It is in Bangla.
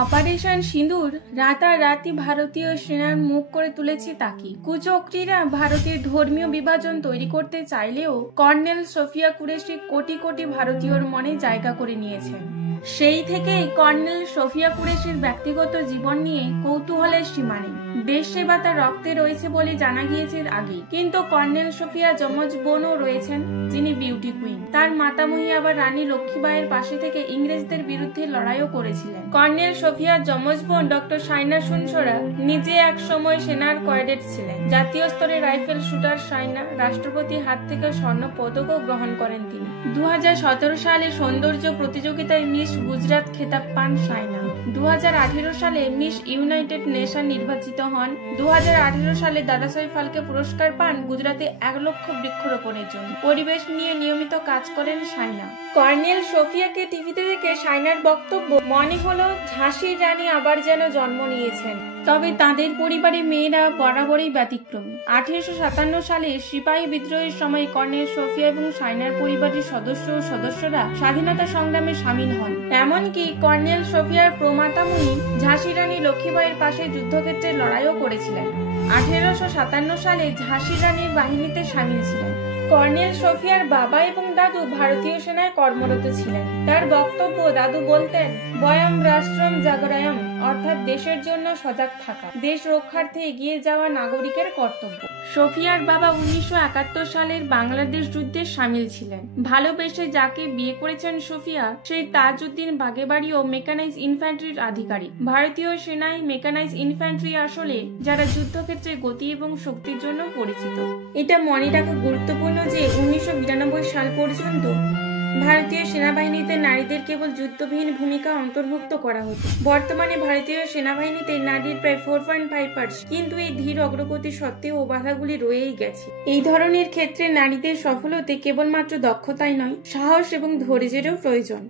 অপারেশন সিঁদুর রাতারাতি ভারতীয় সেনার মুখ করে তুলেছে তাকে। কুচক্রীরা ভারতের ধর্মীয় বিভাজন তৈরি করতে চাইলেও কর্নেল সোফিয়া কুরেশি কোটি কোটি ভারতীয়র মনে জায়গা করে নিয়েছেন। সেই থেকেই কর্নেল সোফিয়া কুরেশির ব্যক্তিগত জীবন নিয়ে কৌতূহলের সীমা নেই। দেশ সেবা তার রক্তে রয়েছে বলে জানা গিয়েছে আগে, কিন্তু কর্নেল সোফিয়া যমজ বোনও রয়েছেন যিনি বিউটি কুইন। তার মাতামহী আবার রানী লক্ষ্মীবাইয়ের পাশে থেকে ইংরেজদের বিরুদ্ধে লড়াইও করেছিলেন। কর্নেল সোফিয়ার যমজ বোন ডক্টর সাইনা সুনসরা নিজে এক সময় সেনার ক্যাডেট ছিলেন। জাতীয় স্তরে রাইফেল শুটার সাইনা রাষ্ট্রপতির হাত থেকে স্বর্ণ পদকও গ্রহণ করেন তিনি। 2017 সালে সৌন্দর্য প্রতিযোগিতায় মিস গুজরাট খেতাব পান সাইনা। 2018 সালে মিস ইউনাইটেড নেশন নির্বাচিত হন। 2018 সালে দাদাসাহেব ফালকে পুরস্কার পান গুজরাটে 1 লক্ষ বৃক্ষরোপণের জন্য। পরিবেশ নিয়ে নিয়মিত কাজ করেন সাইনা। কর্নেল সোফিয়াকে টিভিতে দেখে সাইনার বক্তব্য, মনে হলো ঝাঁসির রানী আবার যেন জন্ম নিয়েছেন। তবে তাদের পরিবারের মেয়েরা বরাবরই ব্যতিক্রমী। 1857 সালে সিপাহী বিদ্রোহের সময় কর্নেল সোফিয়া এবং সাইনার পরিবারের সদস্য ও সদস্যরা স্বাধীনতা সংগ্রামে সামিল হন। এমনকি কর্নেল সোফিয়ার প্রমাতামহী ঝাঁসি রানী লক্ষ্মীবাইয়ের পাশে যুদ্ধক্ষেত্রে লড়াইও করেছিলেন। 1857 সালে ঝাঁসি রানীর বাহিনীতে সামিল ছিলেন। কর্নেল সোফিয়ার বাবা এবং দাদু ভারতীয় সেনায় কর্মরত ছিলেন। তার বক্তব্য, দাদু বলতেন, বয়ম রাষ্ট্রম জাগরায়ম, অর্থাৎ দেশের জন্য সজাগ থাকা, দেশ রক্ষার্থে এগিয়ে যাওয়া নাগরিকের কর্তব্য। সোফিয়ার বাবা 1971 সালের বাংলাদেশ যুদ্ধে সামিল ছিলেন। ভালোবেসে যাকে বিয়ে করেছেন সোফিয়া, সেই তাজউদ্দিন বাগেবাড়ি ও মেকানাইজ ইনফ্যান্ট্রির আধিকারিক। ভারতীয় সেনায় মেকানাইজ ইনফ্যান্ট্রি আসলে যারা যুদ্ধক্ষেত্রে গতি এবং শক্তির জন্য পরিচিত। এটা মনে রাখা গুরুত্বপূর্ণ যে 1992 সাল পর্যন্ত ভারতীয় সেনাবাহিনীতে নারীদের কেবল যুদ্ধবিহীন ভূমিকা অন্তর্ভুক্ত করা হতো। বর্তমানে ভারতীয় সেনাবাহিনীতে নারীর প্রায় 4.5%, কিন্তু এই ধীর অগ্রগতি সত্ত্বেও বাধাগুলি রয়েই গেছে। এই ধরনের ক্ষেত্রে নারীদের সফল হতে কেবলমাত্র দক্ষতাই নয়, সাহস এবং ধৈর্যেরও প্রয়োজন।